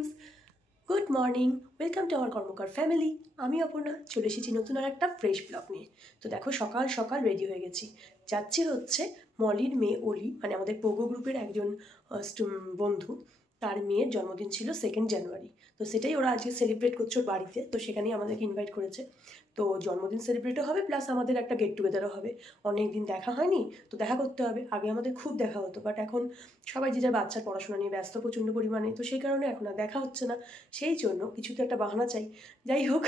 Friends, good morning. Welcome to our Karmakar family. আমি অপর্ণা চলে এসেছি নতুন আর একটা ফ্রেশ ব্লগ নিয়ে। তো দেখো সকাল সকাল রেডি হয়ে গেছি, যাচ্ছি হচ্ছে মলির মেয়ে অলি, মানে আমাদের পোগো গ্রুপের একজন বন্ধু, তার মেয়ের জন্মদিন ছিল 2 জানুয়ারি। তো সেটাই ওরা আজকে সেলিব্রেট করছে ওর বাড়িতে, তো সেখানেই আমাদেরকে ইনভাইট করেছে। তো জন্মদিন সেলিব্রেটও হবে, প্লাস আমাদের একটা গেট টুগেদারও হবে। অনেক দিন দেখা হয়নি, তো দেখা করতে হবে। আগে আমাদের খুব দেখা হতো, বাট এখন সবাই যে যার বাচ্চার পড়াশোনা নিয়ে ব্যস্ত প্রচণ্ড পরিমাণে, তো সেই কারণে এখন আর দেখা হচ্ছে না। সেই জন্য কিছু তো একটা বাহানা চাই। যাই হোক,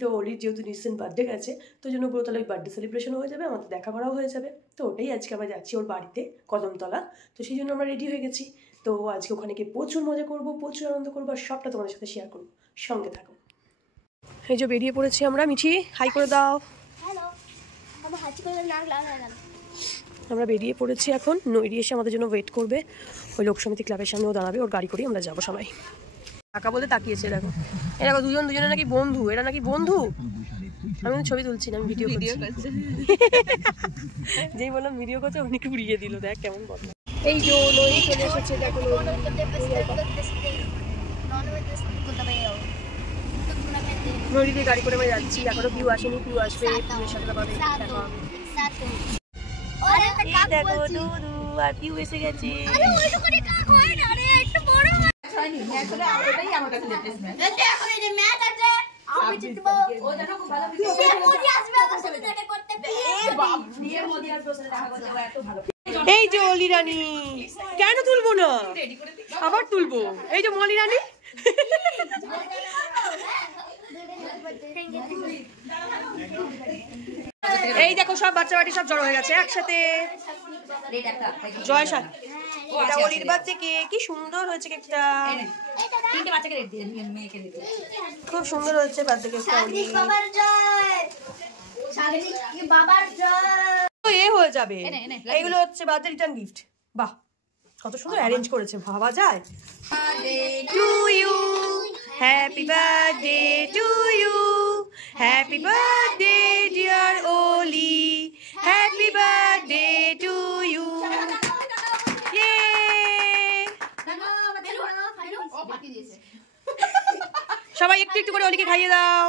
তো অলির যেহেতু রিসেন্ট বার্থডে গেছে, তো জন্য পুরো তাহলে ওই বার্থডে সেলিব্রেশনও হয়ে যাবে, আমাদের দেখা করাও হয়ে যাবে। তো ওটাই আজকে আমরা যাচ্ছি ওর বাড়িতে, কদমতলা। তো সেই জন্য আমরা রেডি হয়ে গেছি। তো আজকে ওখানে গিয়ে প্রচুর মজা করবো, প্রচুর আনন্দ করবো, আর সবটা তোমাদের সাথে শেয়ার করবো। সঙ্গে থাকো। এই যে বেরিয়ে পড়েছি আমরা। মিঠি, হাই করে দাও। আমরা বেরিয়ে পড়েছি এখন। নৈরি এসে আমাদের জন্য ওয়েট করবে, ওই লোক সমিতি ক্লাবের সামনেও দাঁড়াবে, ওর গাড়ি করে আমরা যাবো সবাই। টাকা বলে তাকিয়েছে, দেখো এ দেখো দুজনে নাকি বন্ধু, এরা নাকি বন্ধু। আমি ছবি তুলছি না, আমি ভিডিও করছি। যেই বললাম ভিডিও করছে অনেক উড়িয়ে দিল, দেখ কেমন বল। এই যে নৈরি চলে এসেছে, দেখো নৈরি দিয়ে গাড়ি করে আমরা যাচ্ছি। এখনো পিউ আসেনি, পিউ আসবে, পিউয়ের সাথে দেখা হবে। দেখো দুদু আর পিউ এসে গেছে। এই যে অলি রানী, কেন তুলবো না, আবার তুলবো। এই যে মলি রানী, এই দেখো সব বাচ্চা বাড়ি সব জড়ো হয়ে গেছে একসাথে। জয় সাথ, এটা অলির বাচ্চা কেক, কি সুন্দর হয়েছে কেকটা। খুব সুন্দর হচ্ছে বার্থডে কেকটা। এ হয়ে যাবে, এইগুলো হচ্ছে বার্থডে রিটার্ন গিফট। বাহ, কত সুন্দর অ্যারেঞ্জ করেছে, ভাবা যায়। To you, happy birthday to you, happy birthday dear Oli, happy birthday to you. সবাই একটু একটু করে অলিকে খাইয়ে দাও।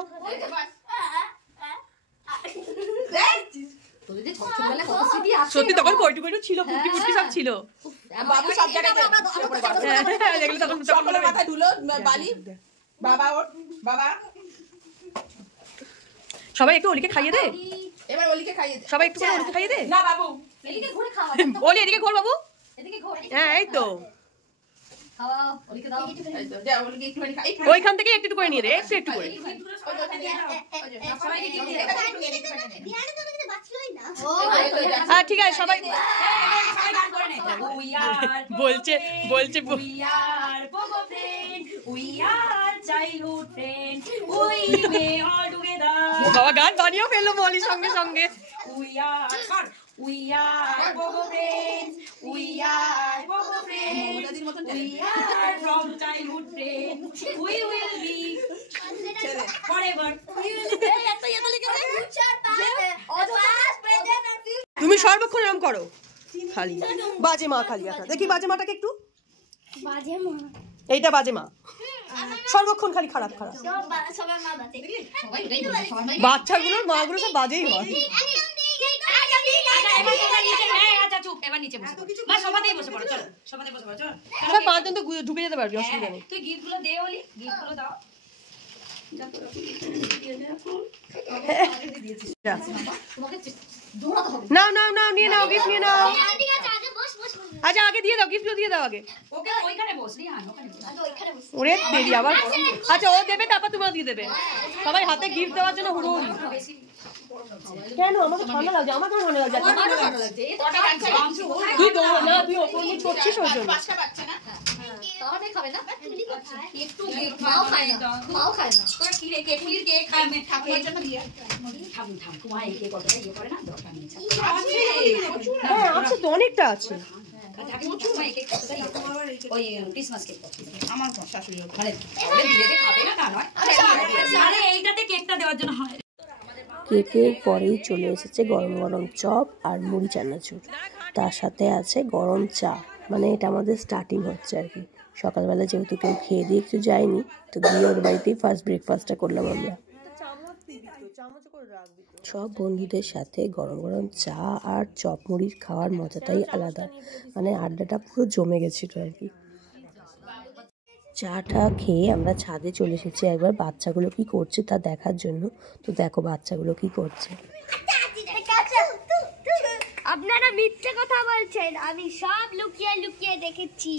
সত্যি তখন কয়টু কয়টু ছিল, ফুটি ফুটি সব ছিল। বাবু সব জায়গায় মাথায় ধুলো বালি। বাবা ওর বাবা, সবাই একটু অলিকে খাইয়ে দে। এবার অলিকে খাইয়ে দে, সবাই একটু করে অলিকে খাইয়ে দে। না বাবু, এদিকে ঘুরে খাওয়া। অলি এদিকে ঘোর বাবু, এদিকে ঘোর। হ্যাঁ এই তো, ওইখান থেকে একটু করে নিয়ে দে, একটু করে। হ্যাঁ ঠিক আছে, সবাই বলছে বলছে বাবা গান বানিয়েও ফেললো মলির সঙ্গে সঙ্গে। We are Pogo friends. We are Pogo friends. We are from childhood friends. We will be forever. তুমি সর্বক্ষণ এরকম করো খালি বাজে মা, খালি একটা দেখি বাজে মাটাকে একটু। বাজে মা, এইটা বাজে মা, সর্বক্ষণ খালি খারাপ খারাপ। বাচ্চাগুলোর মাগুলো সব বাজেই হয়। ঢুকে যেতে পারবি, অসুবিধা নেই। তুই গিফট গুলো দে, ওলি গিফট গুলো দাও। নাও নাও নাও, নিয়ে নাও গিফট, নিয়ে নাও। আচ্ছা আগে দিয়ে দাও, গিফট গুলো দিয়ে দাও আগে। ওরে দেরি আবার। আচ্ছা ও দেবে, তারপর তোমরা দিয়ে দেবে। সবাই হাতে গিফট দেওয়ার জন্য হুড়োহুড়ি। কেন আমাকে ঠান্ডা লাগছে? আমার কেন ঠান্ডা লাগছে? তুই না, তুই ওপর নিয়ে ছড়ছিস ওই জন্য। হ্যাঁ আছে তো, অনেকটা আছে। কেকের পরেই চলে এসেছে গরম গরম চপ আর মুড়ি চানাচুর, তার সাথে আছে গরম চা। মানে এটা আমাদের স্টার্টিং হচ্ছে আর কি। সকালবেলা যেহেতু কেউ খেয়ে দিয়ে একটু যায়নি, তো গিয়ে ওর বাড়িতেই ফার্স্ট ব্রেকফাস্টটা করলাম আমরা। সব বন্ধুদের সাথে গরম গরম চা আর চপ মুড়ির খাওয়ার মজাটাই আলাদা, মানে আড্ডাটা পুরো জমে গেছিলো আর কি। চাটা খেয়ে আমরা ছাদে চলে এসেছি একবার বাচ্চাগুলো কি করছে তা দেখার জন্য। তো দেখো বাচ্চাগুলো কি করছে। আপনারা মিথ্যে কথা বলছেন, আমি সব লুকিয়ে লুকিয়ে দেখেছি।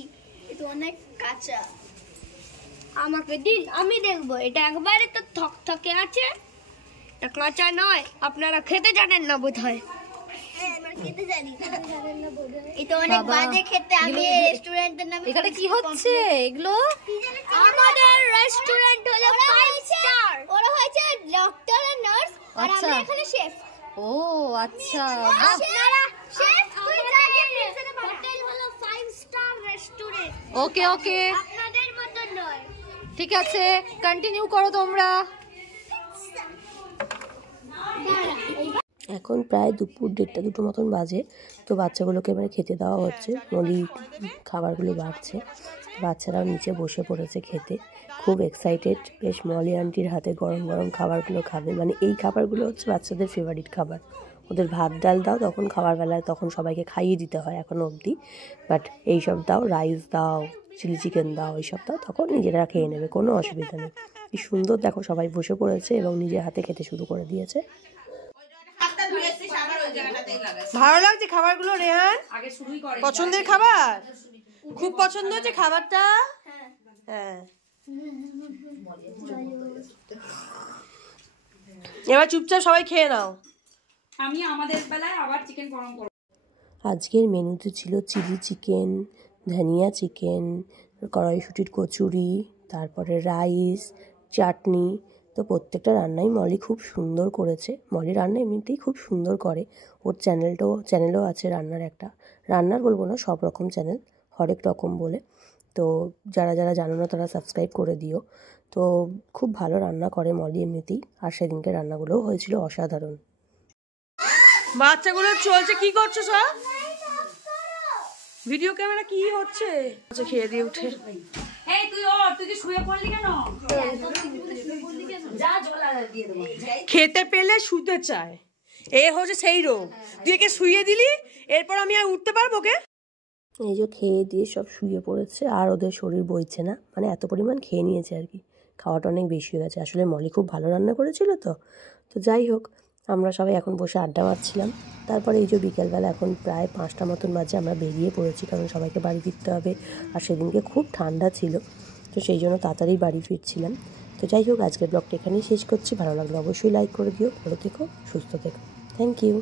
এটা অনেক কাঁচা, আমাকে দিন আমি দেখবো। এটা একবারে তো থকথকে আছে, এটা কাঁচা নয়। আপনারা খেতে জানেন না বোধহয়। খেতে জানি, এটা অনেক বাজে খেতে। আমি রেস্টুরেন্টের নাম, এখানে কি হচ্ছে এগুলো? আমাদের রেস্টুরেন্ট হলো 5 স্টার, ওরা হয়েছে ডক্টর আর নার্স, আর আমরা এখানে শেফ। ও আচ্ছা, আপনারা শেফ তুই জানেন হোটেল হলো 5 স্টার রেস্টুরেন্ট। ওকে ওকে, আপনাদের মত নয়। ঠিক আছে, কন্টিনিউ করো তোমরা। এখন প্রায় দুপুর 1:30-2 মতন বাজে। তো বাচ্চাগুলোকে এবারে খেতে দেওয়া হচ্ছে, মলি খাবারগুলো বাড়ছে, বাচ্চারাও নিচে বসে পড়েছে খেতে, খুব এক্সাইটেড। বেশ মলি আন্টির হাতে গরম গরম খাবারগুলো খাবে, মানে এই খাবারগুলো হচ্ছে বাচ্চাদের ফেভারিট খাবার। ওদের ভাত ডাল দাও তখন খাবার বেলায়, তখন সবাইকে খাইয়ে দিতে হয় এখনও অবধি, বাট এইসব দাও, রাইস দাও, চিলি চিকেন দাও, এইসব দাও, তখন নিজেরা খেয়ে নেবে, কোনো অসুবিধা নেই। কি সুন্দর দেখো সবাই বসে পড়েছে এবং নিজের হাতে খেতে শুরু করে দিয়েছে। ভালো লাগছে খাবারগুলো রেহান? পছন্দের খাবার? খুব পছন্দ হচ্ছে খাবারটা? হ্যাঁ, এবার চুপচাপ সবাই খেয়ে নাও। আমি আমাদের বেলায় আবার চিকেন গরম করব। আজকের মেনুতে ছিল চিলি চিকেন, ধনিয়া চিকেন, কড়াইশুঁটির কচুরি, তারপরে রাইস, চাটনি। তো প্রত্যেকটা রান্নাই মলি খুব সুন্দর করেছে। মলি রান্না এমনিতেই খুব সুন্দর করে। ওর চ্যানেলও আছে রান্নার, একটা রান্নার বলবো না, সব রকম চ্যানেল, হরেক রকম বলে। তো যারা যারা জানো না তারা সাবস্ক্রাইব করে দিও। তো খুব ভালো রান্না করে মলি এমনিতেই, আর সেদিনকে রান্নাগুলোও হয়েছিল অসাধারণ। বাচ্চাগুলো চলছে, কি করছো সব? ভিডিও ক্যামেরা কি হচ্ছে? আচ্ছা, খেয়ে দিয়ে উঠে এই তুই কি শুয়ে পড়লি কেন? যা জলা দিয়ে দেবো। খেতে পেলে শুতে চায়, এ হচ্ছে সেই রোগ। তুই একে শুয়ে দিলি, এরপর আমি আর উঠতে পারবো কে? এই যে খেয়ে দিয়ে সব শুয়ে পড়েছে, আর ওদের শরীর বইছে না, মানে এত পরিমাণ খেয়ে নিয়েছে আর কি, খাওয়াটা অনেক বেশি হয়ে গেছে। আসলে মলি খুব ভালো রান্না করেছিল। তো যাই হোক, আমরা সবাই এখন বসে আড্ডা মারছিলাম। তারপরে এই যে বিকেলবেলা এখন প্রায় 5টা মতন বাজে, আমরা বেরিয়ে পড়েছি, কারণ সবাইকে বাড়ি ফিরতে হবে। আর সেদিনকে খুব ঠান্ডা ছিল, তো সেই জন্য তাড়াতাড়ি বাড়ি ফিরছিলাম। তো যাই হোক, আজকের ব্লগটা এখানেই শেষ করছি। ভালো লাগলে অবশ্যই লাইক করে দিও। ভালো থেকো, সুস্থ থেকো। Thank you.